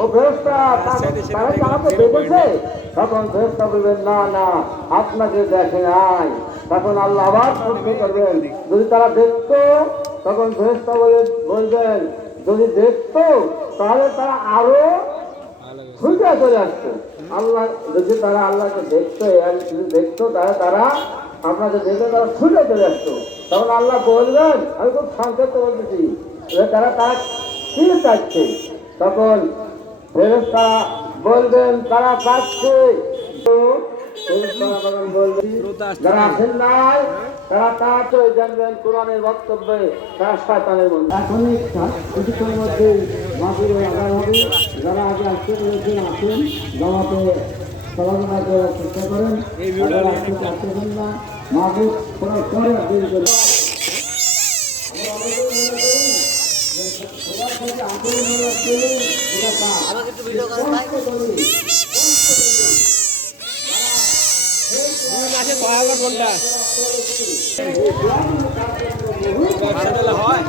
ও ফেরেশতা তারা কি আমাকে দেখেছে? তখন ফেরেশতা বলবেন না না, আপনাকে দেখে নাই। তখন আল্লাহ আবার প্রশ্ন করবেন, যদি তারা দেখতো? তখন ফেরেশতা বলবেন, যদি দেখতো তাহলে তারা আরো ছুটে চলে আসতো। আল্লাহ যদি তারা আল্লাহকে দেখতো, যদি দেখতো তাহলে তারা আপনাকে দেখে তারা ছুটে চলে আসতো। তখন আল্লাহ বলবেন, আমি খুব সংক্ষেপ বলতেছি, তারা তারা কি চাচ্ছে? তখন ফেরেশতা বলবেন তারা চাচ্ছে, যারা আছেন নাই তারা তাড়াতাড়ি জানবেন কোরআনের বক্তব্যে তারা শয়তানের বন্ধু। এখনই কিছুক্ষণের মধ্যে মাহফিলে আদায় হবে। যারা আগে আসতে পেরেছেন আসেন, জামাতে সমালোচনা করার চেষ্টা করেন। যারা আসতে পারছেন না মাহফিল করার পরে দেরি করবেন। কোনটা হয়?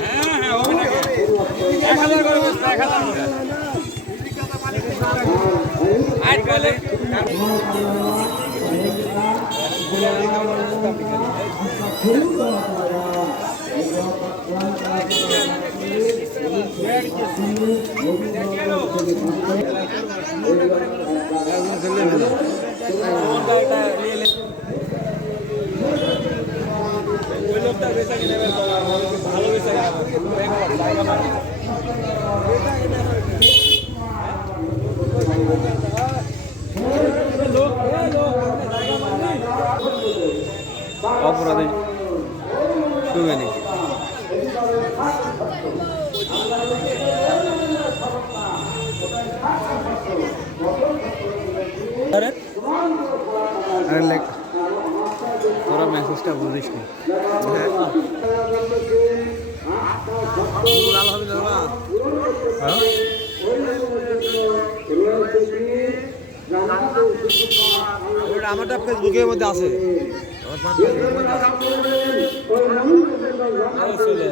হ্যাঁ হ্যাঁ, হবে নাকি? 1000 করে 1000 করে আজকাল ওই লোকটা বেচা কিনে ভালো বেচা অপরাধী শুনবে নাকি? তোরা মেসেজটা বুঝিস নি। আমারটা ফেসবুকের মধ্যে আছে। চলে